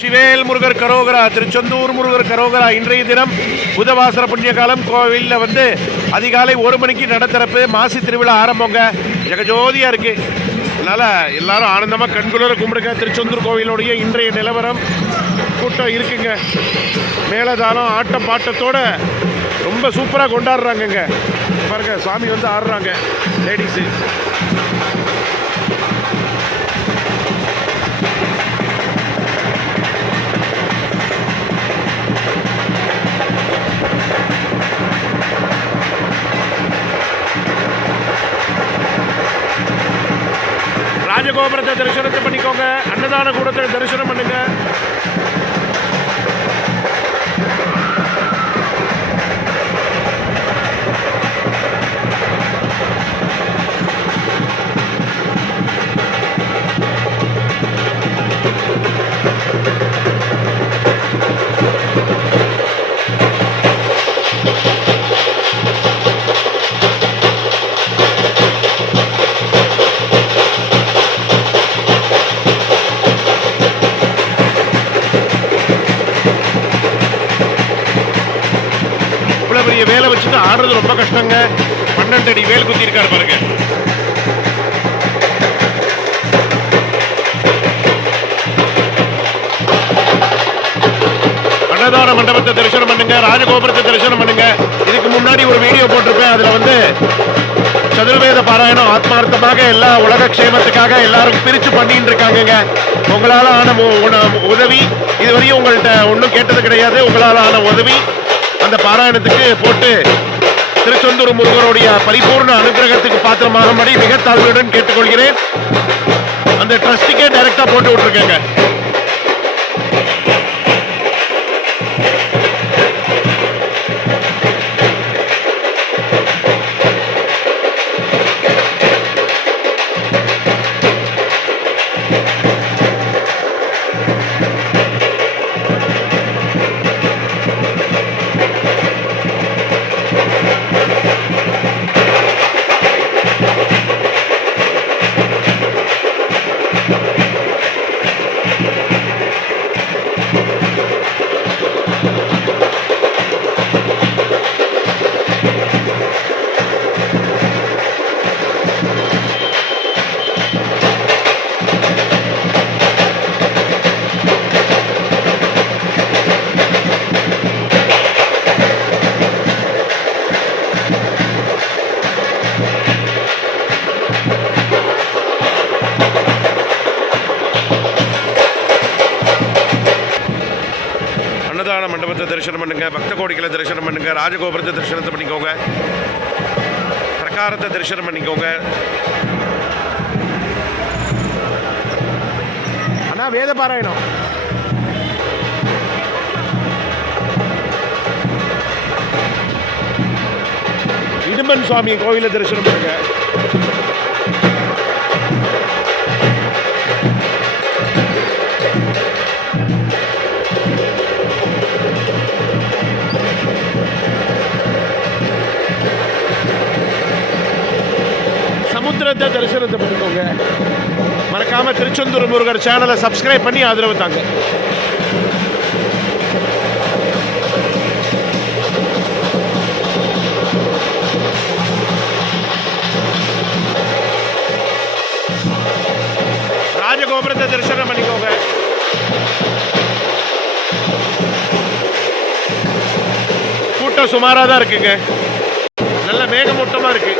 சிவேல் முருகர் கரோகரா, திருச்செந்தூர் முருகர் கரோகரா. இன்றைய தினம் புதவாசர புண்ணிய காலம். கோவிலில் அதிகாலை 1 மணிக்கு நட திறப்பு. மாசி திருவிழா ஆரம்பங்க. ஜெகஜோதியா இருக்கு. அதனால எல்லாரும் ஆனந்தமா கண்குளிர கும்பிடுங்க. திருச்செந்தூர் கோவிலுடைய இன்றைய நிலவரம் கூட்டம் இருக்குங்க. மேலதாளம் ஆட்டம் பாட்டத்தோட ரொம்ப சூப்பராக கொண்டாடுறாங்கங்க. பாருங்க, சாமி ஆடுறாங்க லேடிஸு. ராஜகோபுரத்தை தரிசனத்தை பண்ணிக்கோங்க. அன்னதான கூடத்தை தரிசனம் பண்ணுங்க. பெரிய வேலை வச்சுட்டு ஆடுறது ரொம்ப கஷ்டங்க. 12 அடி வேல் குத்தி இருக்காரு பாருங்க. அன்னதான மண்டபத்தை தரிசனம் பண்ணுங்க. ராஜகோபுரத்தை தரிசனம் பண்ணுங்க. இதுக்கு முன்னாடி ஒரு வீடியோ போட்டிருப்பேன். அதுல சதுர்வேத பாராயணம் ஆத்மார்த்தமாக எல்லா உலக க்ஷேமத்துக்காக எல்லாரும் பிரிச்சு பண்ணிட்டு இருக்காங்க. உங்களால ஆன உதவி இதுவரையும் உங்கள்கிட்ட ஒன்றும் கேட்டது கிடையாது. உங்களால ஆன உதவி அந்த பாராயணத்துக்கு போட்டு திருச்செந்தூர் முருகருடைய பரிபூர்ண அனுகிரகத்துக்கு பாத்திரமாகும்படி மிக தாழ்வுடன் கேட்டுக்கொள்கிறேன். அந்த ட்ரஸ்டிக்கே டைரக்டா போட்டு விட்டுருக்கேங்க. அன்னதான மண்டபத்தை தரிசனம் பண்ணுங்க. பக்த கோடிகளை தரிசனம் பண்ணுங்க. ராஜகோபுரத்தை தரிசனத்தை பண்ணிக்கோங்க. பிரகாரத்தை தரிசனம் பண்ணிக்கோங்க. ஆனா வேத பாராயணம் இடும்பன் சுவாமி கோவிலை தரிசனம் பண்ணுங்க. சமுத்திரத்தை தரிசனத்தை பண்ணிக்கோங்க. மறக்காம திருச்செந்தூர் முருகர் சேனலை சப்ஸ்கிரைப் பண்ணி ஆதரவு தாங்க. ராஜகோபுரத்தை தரிசனம் பண்ணிக்கோங்க. கூட்டம் சுமாராக தான் இருக்குங்க. நல்ல மேகமூட்டமா இருக்கு.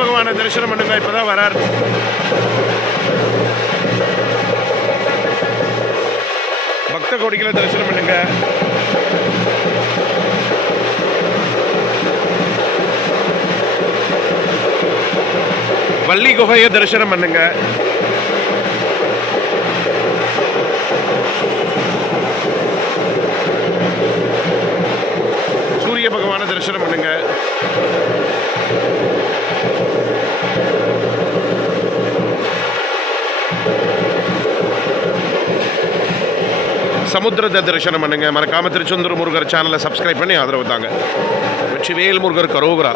பகவான தரிசனம் பண்ணுங்க. இப்பதான் வரார். பக்த கோடிகளை தரிசனம் பண்ணுங்க. வள்ளி குகையை தரிசனம் பண்ணுங்க. தரிசனம் பண்ணுங்க. சமுத்திரத்தை தரிசனம் பண்ணுங்க. மறக்காம திருச்செந்தூர் முருகர் சேனலை சப்ஸ்கிரைப் பண்ணி ஆதரவு தாங்க. வெற்றிவேல் முருகர் கரோகரா.